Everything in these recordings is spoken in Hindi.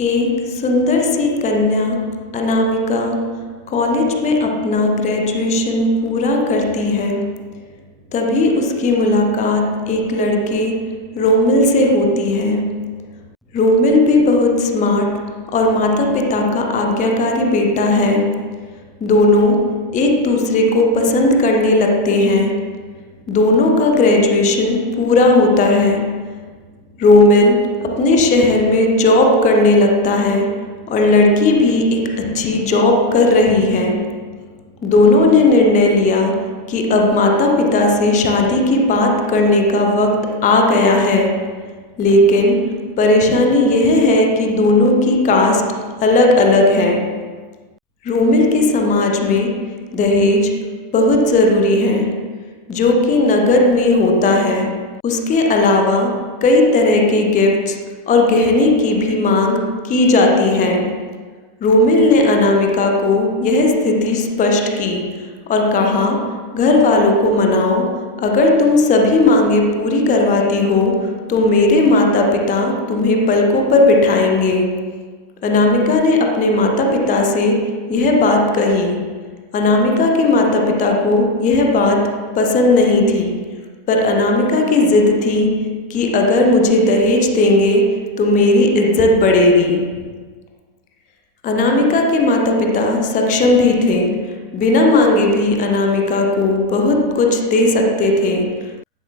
एक सुंदर सी कन्या अनामिका कॉलेज में अपना ग्रेजुएशन पूरा करती है। तभी उसकी मुलाकात एक लड़के रोमिल से होती है। रोमिल भी बहुत स्मार्ट और माता पिता का आज्ञाकारी बेटा है। दोनों एक दूसरे को पसंद करने लगते हैं। दोनों का ग्रेजुएशन पूरा होता है। रोमिल अपने शहर में जॉब करने लगता है और लड़की भी एक अच्छी जॉब कर रही है। दोनों ने निर्णय लिया कि अब माता पिता से शादी की बात करने का वक्त आ गया है। लेकिन परेशानी यह है कि दोनों की कास्ट अलग अलग है। रोमिल के समाज में दहेज बहुत ज़रूरी है, जो कि नगर में होता है। उसके अलावा कई तरह के गिफ्ट्स और गहने की भी मांग की जाती है। रोमिल ने अनामिका को यह स्थिति स्पष्ट की और कहा, घर वालों को मनाओ, अगर तुम सभी मांगें पूरी करवाती हो तो मेरे माता पिता तुम्हें पलकों पर बिठाएंगे। अनामिका ने अपने माता पिता से यह बात कही। अनामिका के माता पिता को यह बात पसंद नहीं थी, पर अनामिका की जिद थी कि अगर मुझे दहेज देंगे तो मेरी इज्जत बढ़ेगी। अनामिका के माता पिता सक्षम भी थे, बिना मांगे भी अनामिका को बहुत कुछ दे सकते थे,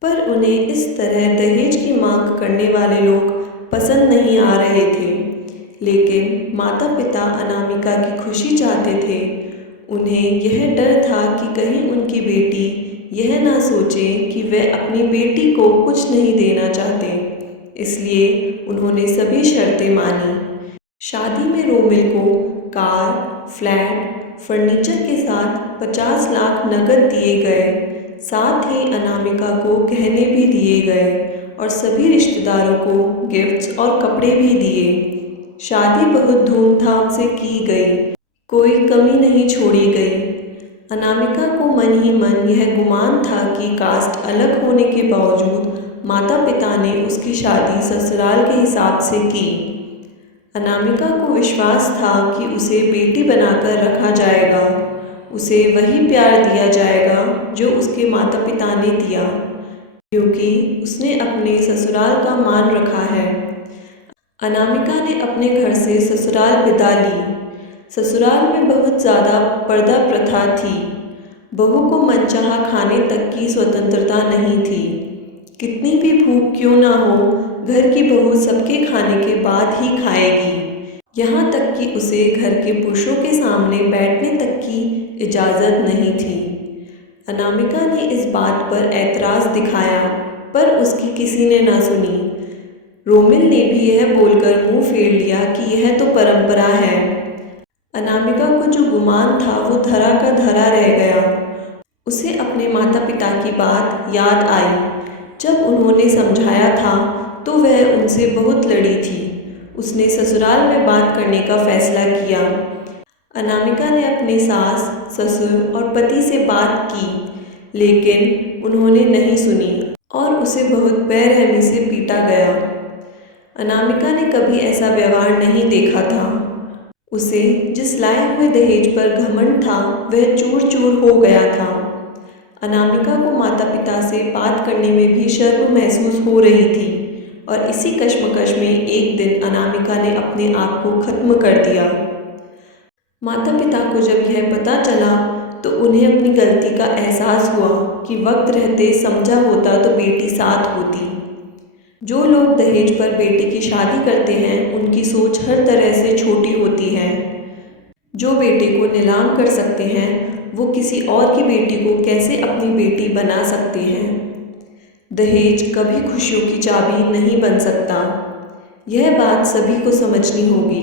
पर उन्हें इस तरह दहेज की मांग करने वाले लोग पसंद नहीं आ रहे थे। लेकिन माता पिता अनामिका की खुशी चाहते थे। उन्हें यह डर था कि कहीं उनकी बेटी यह ना सोचे कि वे अपनी बेटी को कुछ नहीं देना चाहते, इसलिए उन्होंने सभी शर्तें मानी। शादी में रोमिल को कार, फ्लैट, फर्नीचर के साथ 50 लाख नकद दिए गए। साथ ही अनामिका को गहने भी दिए गए और सभी रिश्तेदारों को गिफ्ट्स और कपड़े भी दिए। शादी बहुत धूमधाम से की गई, कोई कमी नहीं छोड़ी गई। अनामिका को मन ही मन यह गुमान था कि कास्ट अलग होने के बावजूद माता पिता ने उसकी शादी ससुराल के हिसाब से की। अनामिका को विश्वास था कि उसे बेटी बनाकर रखा जाएगा, उसे वही प्यार दिया जाएगा जो उसके माता पिता ने दिया, क्योंकि उसने अपने ससुराल का मान रखा है। अनामिका ने अपने घर से ससुराल विदा ली। ससुराल में बहुत ज़्यादा पर्दा प्रथा थी। बहू को मनचाहा खाने तक की स्वतंत्रता नहीं थी। कितनी भी भूख क्यों ना हो, घर की बहू सबके खाने के बाद ही खाएगी। यहाँ तक कि उसे घर के पुरुषों के सामने बैठने तक की इजाज़त नहीं थी। अनामिका ने इस बात पर ऐतराज़ दिखाया, पर उसकी किसी ने ना सुनी। रोमिल ने भी यह बोलकर मुंह फेर लिया कि यह तो परंपरा है। अनामिका को जो गुमान था वो धरा का धरा रह गया। उसे अपने माता पिता की बात याद आई। जब उन्होंने समझाया था तो वह उनसे बहुत लड़ी थी। उसने ससुराल में बात करने का फैसला किया। अनामिका ने अपने सास, ससुर और पति से बात की, लेकिन उन्होंने नहीं सुनी और उसे बहुत बेरहमी से पीटा गया। अनामिका ने कभी ऐसा व्यवहार नहीं देखा था। उसे जिस लाए हुए दहेज पर घमंड था वह चूर चूर हो गया था। अनामिका को माता पिता से बात करने में भी शर्म महसूस हो रही थी और इसी कश्मकश में एक दिन अनामिका ने अपने आप को खत्म कर दिया। माता पिता को जब यह पता चला तो उन्हें अपनी गलती का एहसास हुआ कि वक्त रहते समझा होता तो बेटी साथ होती। जो लोग दहेज पर बेटी की शादी करते हैं उनकी सोच हर तरह से छोटी होती है। जो बेटे को नीलाम कर सकते हैं वो किसी और की बेटी को कैसे अपनी बेटी बना सकते हैं। दहेज कभी खुशियों की चाबी नहीं बन सकता, यह बात सभी को समझनी होगी।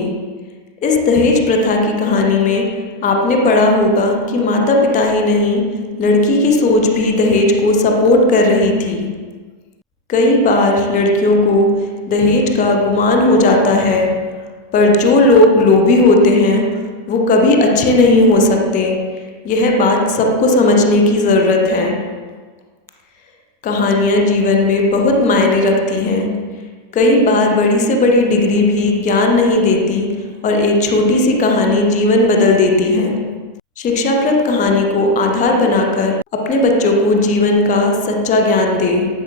इस दहेज प्रथा की कहानी में आपने पढ़ा होगा कि माता पिता ही नहीं, लड़की की सोच भी दहेज को सपोर्ट कर रही थी। कई बार लड़कियों को दहेज का गुमान हो जाता है, पर जो लोग लोभी होते हैं वो कभी अच्छे नहीं हो सकते। यह बात सबको समझने की ज़रूरत है। कहानियाँ जीवन में बहुत मायने रखती हैं। कई बार बड़ी से बड़ी डिग्री भी ज्ञान नहीं देती और एक छोटी सी कहानी जीवन बदल देती है। शिक्षाप्रद कहानी को आधार बनाकर अपने बच्चों को जीवन का सच्चा ज्ञान दें।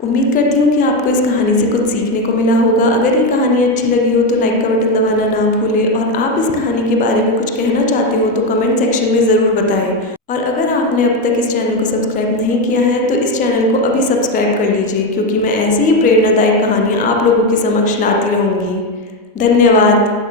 उम्मीद करती हूँ कि आपको इस कहानी से कुछ सीखने को मिला होगा। अगर ये कहानी अच्छी लगी हो तो लाइक का बटन दबाना ना भूलें और आप इस कहानी के बारे में कुछ कहना चाहते हो तो कमेंट सेक्शन में ज़रूर बताएं। और अगर आपने अब तक इस चैनल को सब्सक्राइब नहीं किया है तो इस चैनल को अभी सब्सक्राइब कर लीजिए, क्योंकि मैं ऐसी ही प्रेरणादायक कहानियाँ आप लोगों के समक्ष लाती रहूँगी। धन्यवाद।